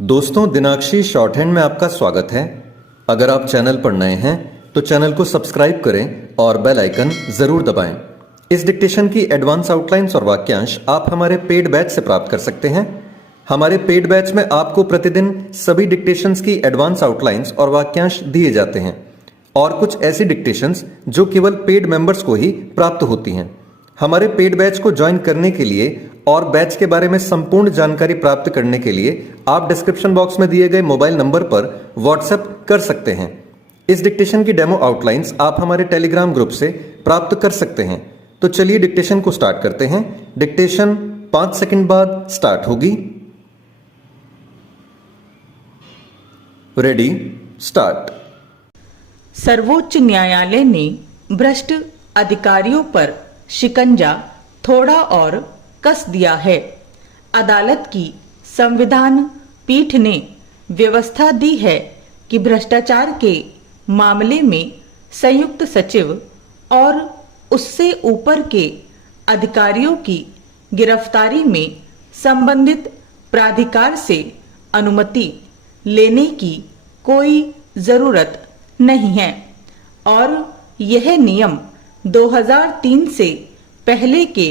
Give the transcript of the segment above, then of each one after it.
दोस्तों, दिनाक्षी short hand में आपका स्वागत है। अगर आप चैनल पर नए हैं तो चैनल को सब्सक्राइब करें और बेल आइकन जरूर दबाएं। इस डिक्टेशन की एडवांस आउटलाइंस और वाक्यांश आप हमारे पेड बैच से प्राप्त कर सकते हैं। हमारे पेड बैच में आपको प्रतिदिन सभी डिक्टेशंस की एडवांस आउटलाइंस और वाक्यांश दिए जाते हैं और कुछ ऐसी डिक्टेशंस जो केवल पेड मेंबर्स को ही प्राप्त होती हैं। हमारे पेड बैच को ज्वाइन करने के लिए और बैच के बारे में संपूर्ण जानकारी प्राप्त करने के लिए आप डिस्क्रिप्शन बॉक्स में दिए गए मोबाइल नंबर पर व्हाट्सएप कर सकते हैं। इस डिक्टेशन की डेमो आउटलाइंस आप हमारे टेलीग्राम ग्रुप से प्राप्त कर सकते हैं। तो चलिए डिक्टेशन को स्टार्ट करते हैं। डिक्टेशन 5 सेकंड बाद स्टार्ट होगी। Ready, start. सर्वोच्च न्यायालय ने भ्रष्ट अधिकारियों पर शिकंजा थोड़ा और कस दिया है। अदालत की संविधान पीठ ने व्यवस्था दी है कि भ्रष्टाचार के मामले में संयुक्त सचिव और उससे ऊपर के अधिकारियों की गिरफ्तारी में संबंधित प्राधिकार से अनुमति लेने की कोई जरूरत नहीं है और यह नियम 2003 से पहले के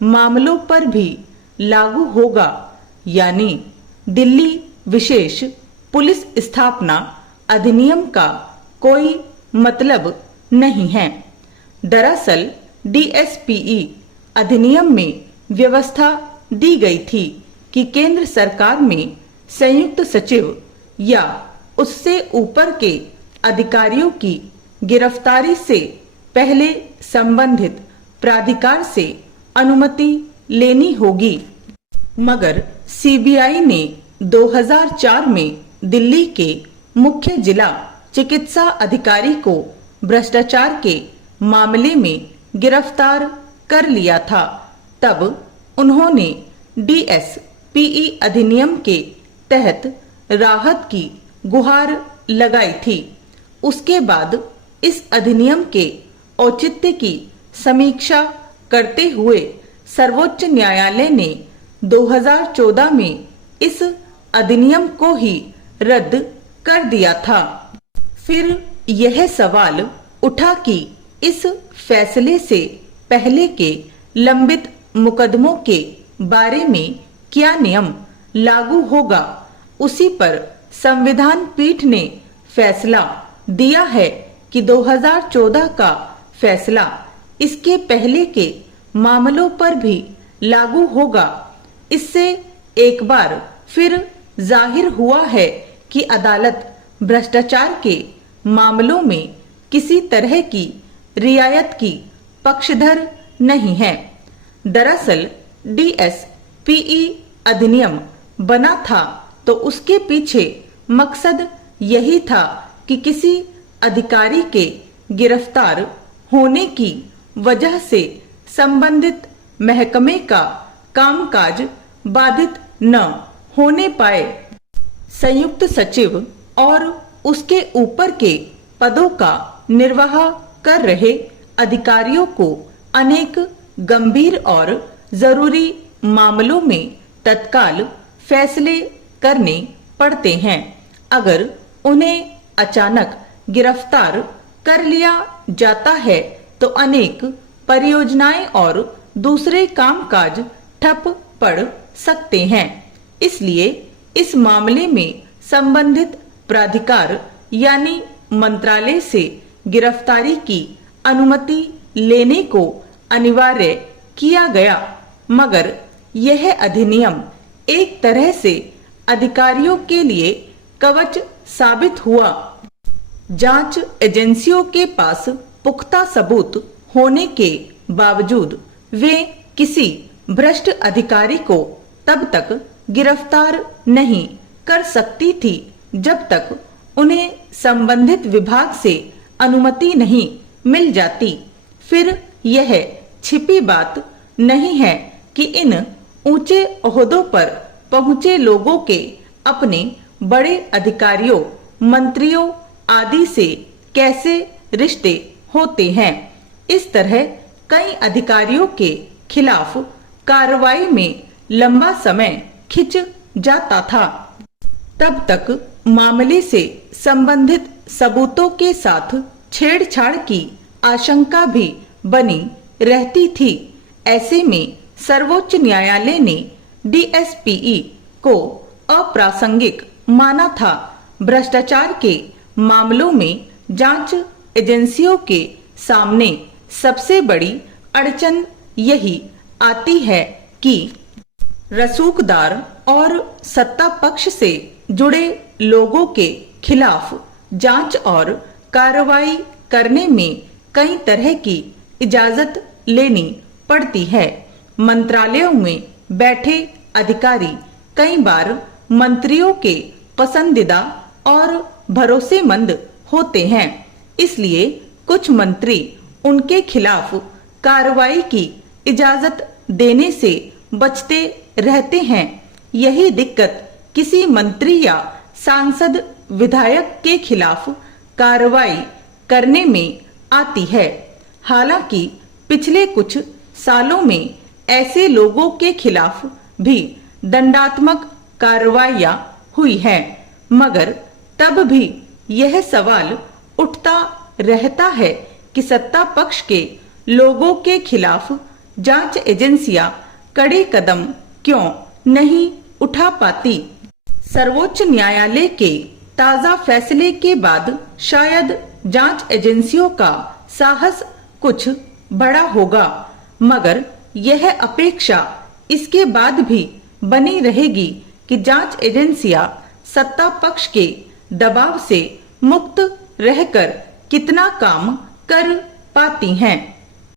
मामलों पर भी लागू होगा, यानी दिल्ली विशेष पुलिस स्थापना अधिनियम का कोई मतलब नहीं है। दरअसल DSPE अधिनियम में व्यवस्था दी गई थी कि केंद्र सरकार में संयुक्त सचिव या उससे ऊपर के अधिकारियों की गिरफ्तारी से पहले संबंधित प्राधिकार से अनुमति लेनी होगी। मगर CBI ने 2004 में दिल्ली के मुख्य जिला चिकित्सा अधिकारी को भ्रष्टाचार के मामले में गिरफ्तार कर लिया था। तब उन्होंने DSPE अधिनियम के तहत राहत की गुहार लगाई थी। उसके बाद इस अधिनियम के औचित्य की समीक्षा करते हुए सर्वोच्च न्यायालय ने 2014 में इस अधिनियम को ही रद्द कर दिया था। फिर यह सवाल उठा कि इस फैसले से पहले के लंबित मुकदमों के बारे में क्या नियम लागू होगा। उसी पर संविधान पीठ ने फैसला दिया है कि 2014 का फैसला इसके पहले के मामलों पर भी लागू होगा। इससे एक बार फिर जाहिर हुआ है कि अदालत भ्रष्टाचार के मामलों में किसी तरह की रियायत की पक्षधर नहीं है। दरअसल DSPE अधिनियम बना था तो उसके पीछे मकसद यही था कि किसी अधिकारी के गिरफ्तार होने की वजह से संबंधित महकमे का कामकाज बाधित न होने पाए। संयुक्त सचिव और उसके ऊपर के पदों का निर्वाह कर रहे अधिकारियों को अनेक गंभीर और जरूरी मामलों में तत्काल फैसले करने पड़ते हैं। अगर उन्हें अचानक गिरफ्तार कर लिया जाता है तो अनेक परियोजनाएं और दूसरे कामकाज ठप पड़ सकते हैं। इसलिए इस मामले में संबंधित प्राधिकार यानी मंत्रालय से गिरफ्तारी की अनुमति लेने को अनिवार्य किया गया। मगर यह अधिनियम एक तरह से अधिकारियों के लिए कवच साबित हुआ। जांच एजेंसियों के पास पुख्ता सबूत होने के बावजूद वे किसी भ्रष्ट अधिकारी को तब तक गिरफ्तार नहीं कर सकती थी जब तक उन्हें संबंधित विभाग से अनुमति नहीं मिल जाती। फिर यह छिपी बात नहीं है कि इन ऊंचे ओहदों पर पहुंचे लोगों के अपने बड़े अधिकारियों, मंत्रियों आदि से कैसे रिश्ते होते हैं। इस तरह कई अधिकारियों के खिलाफ कार्रवाई में लंबा समय खिंच जाता था। तब तक मामले से संबंधित सबूतों के साथ छेड़छाड़ की आशंका भी बनी रहती थी। ऐसे में सर्वोच्च न्यायालय ने डीएसपीई को अप्रासंगिक माना था। भ्रष्टाचार के मामलों में जांच एजेंसियों के सामने सबसे बड़ी अड़चन यही आती है कि रसूखदार और सत्ता पक्ष से जुड़े लोगों के खिलाफ जांच और कार्रवाई करने में कई तरह की इजाजत लेनी पड़ती है। मंत्रालयों में बैठे अधिकारी कई बार मंत्रियों के पसंदीदा और भरोसेमंद होते हैं, इसलिए कुछ मंत्री उनके खिलाफ कार्रवाई की इजाजत देने से बचते रहते हैं। यही दिक्कत किसी मंत्री या सांसद विधायक के खिलाफ कार्रवाई करने में आती है। हालांकि पिछले कुछ सालों में ऐसे लोगों के खिलाफ भी दंडात्मक कार्रवाइयां हुई हैं, मगर तब भी यह सवाल उठता रहता है कि सत्ता पक्ष के लोगों के खिलाफ जांच एजेंसियां कड़े कदम क्यों नहीं उठा पाती। सर्वोच्च न्यायालय के ताजा फैसले के बाद शायद जांच एजेंसियों का साहस कुछ बड़ा होगा, मगर यह अपेक्षा इसके बाद भी बनी रहेगी कि जांच एजेंसियां सत्ता पक्ष के दबाव से मुक्त रहकर कितना काम कर पाती हैं।